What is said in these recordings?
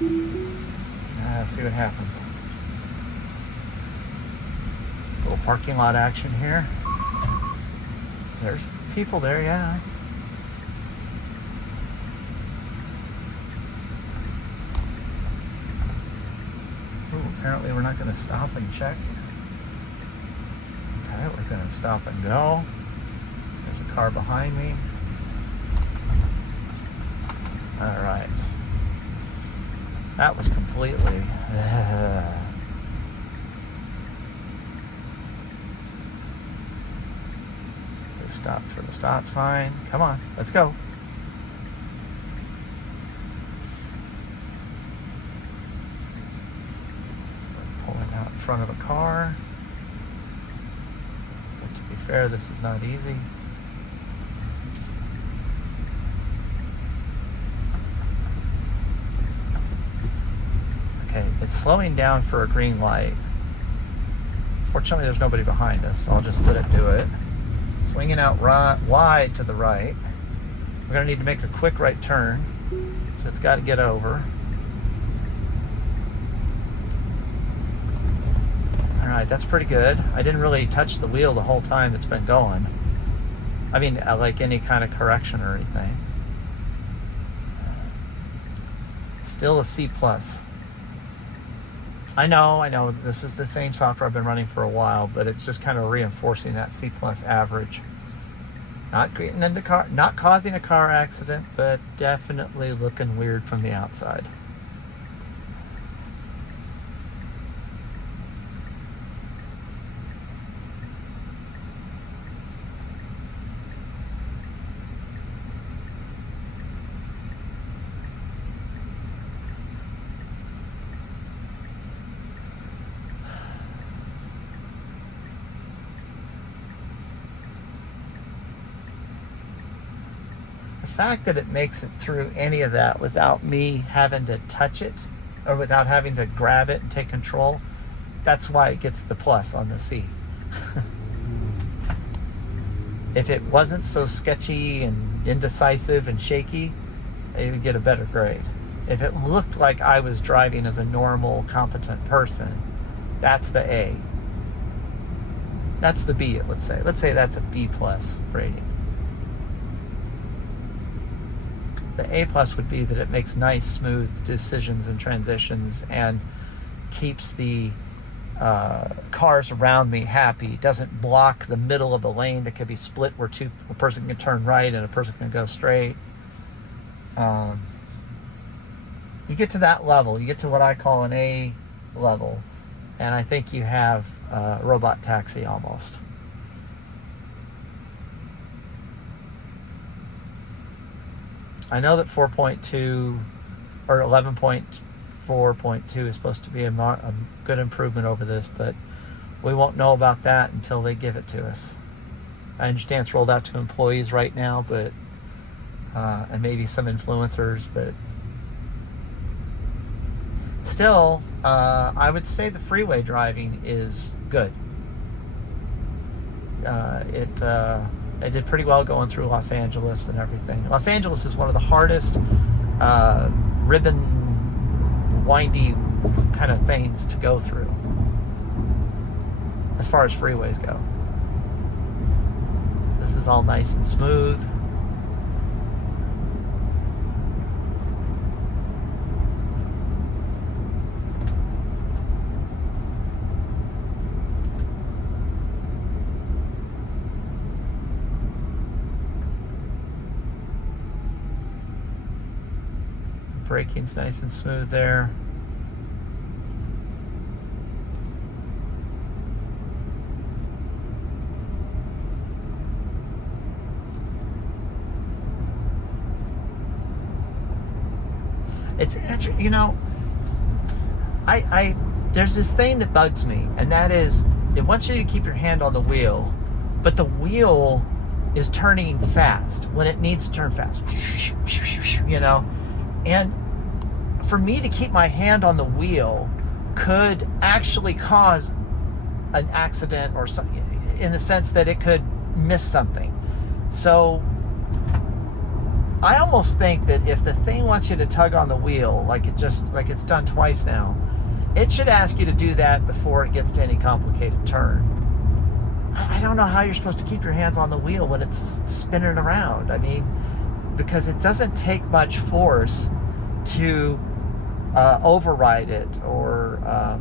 Let's see what happens. Little parking lot action here. There's people there, yeah. Ooh, apparently we're not going to stop and check. Okay, we're going to stop and go. There's a car behind me. All right. That was completely... They stopped for the stop sign. Come on, let's go. Pulling out in front of a car. But to be fair, this is not easy. Okay, it's slowing down for a green light. Fortunately, there's nobody behind us, so I'll just let it do it. Swinging out wide to the right. We're going to need to make a quick right turn, so it's got to get over. All right, that's pretty good. I didn't really touch the wheel the whole time it's been going. I mean, like any kind of correction or anything. Still a C+. I know, this is the same software I've been running for a while, but it's just kind of reinforcing that C+ average. Not getting into not causing a car accident, but definitely looking weird from the outside. The fact that it makes it through any of that without me having to touch it or without having to grab it and take control, that's why it gets the plus on the C. If it wasn't so sketchy and indecisive and shaky, it would get a better grade. If it looked like I was driving as a normal, competent person, that's the A. That's the B, let's say. Let's say that's a B+ rating. The A+ would be that it makes nice, smooth decisions and transitions and keeps the cars around me happy. Doesn't block the middle of the lane that could be split where a person can turn right and a person can go straight. You get to that level, you get to what I call an A level, and I think you have robot taxi almost. I know that 4.2 or 11.4.2 is supposed to be a good improvement over this, but we won't know about that until they give it to us. I understand it's rolled out to employees right now, but and maybe some influencers, but still, I would say the freeway driving is good. It did pretty well going through Los Angeles and everything. Los Angeles is one of the hardest ribbon, windy kind of things to go through as far as freeways go. This is all nice and smooth. Braking's nice and smooth there. It's actually, you know, there's this thing that bugs me, and that is it wants you to keep your hand on the wheel, but the wheel is turning fast when it needs to turn fast, you know. And for me to keep my hand on the wheel could actually cause an accident or something, in the sense that it could miss something. So I almost think that if the thing wants you to tug on the wheel, like it's done twice now, it should ask you to do that before it gets to any complicated turn. I don't know how you're supposed to keep your hands on the wheel when it's spinning around. I mean, because it doesn't take much force to override it or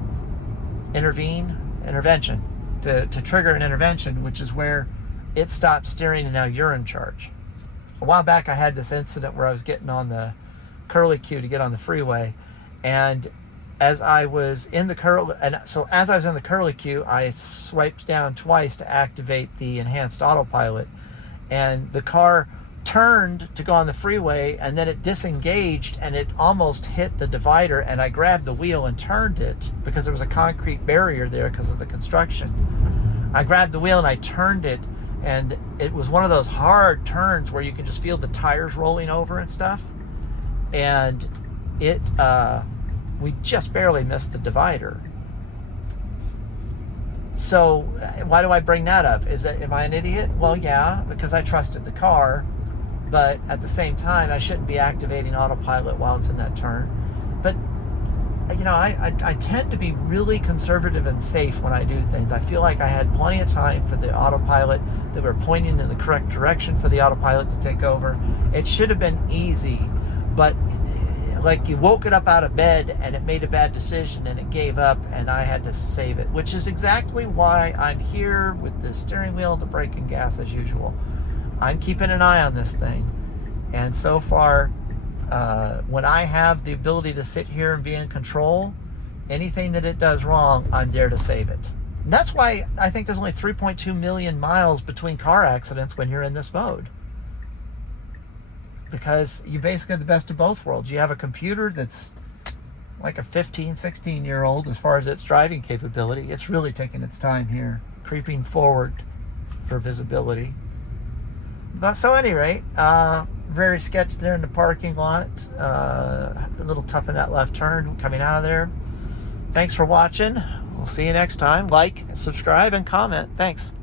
intervention, to trigger an intervention, which is where it stops steering and now you're in charge. A while back, I had this incident where I was getting on the curly Q to get on the freeway, and as I was in the curly Q, I swiped down twice to activate the enhanced autopilot, and the car turned to go on the freeway, and then it disengaged and it almost hit the divider, and I grabbed the wheel and turned it because there was a concrete barrier there because of the construction. I grabbed the wheel and I turned it, and it was one of those hard turns where you can just feel the tires rolling over and stuff, and we just barely missed the divider. So why do I bring that up? Am I an idiot? Well, yeah, because I trusted the car, but at the same time, I shouldn't be activating autopilot while it's in that turn. But I tend to be really conservative and safe when I do things. I feel like I had plenty of time for the autopilot. They were pointing in the correct direction for the autopilot to take over. It should have been easy, but like you woke it up out of bed and it made a bad decision and it gave up and I had to save it, which is exactly why I'm here with the steering wheel, the brake and gas as usual. I'm keeping an eye on this thing, and so far, when I have the ability to sit here and be in control, anything that it does wrong, I'm there to save it. And that's why I think there's only 3.2 million miles between car accidents when you're in this mode. Because you basically have the best of both worlds. You have a computer that's like a 15, 16-year-old as far as its driving capability. It's really taking its time here, creeping forward for visibility. But so at any rate, very sketched there in the parking lot. A little tough in that left turn coming out of there. Thanks for watching. We'll see you next time. Like, subscribe, and comment. Thanks.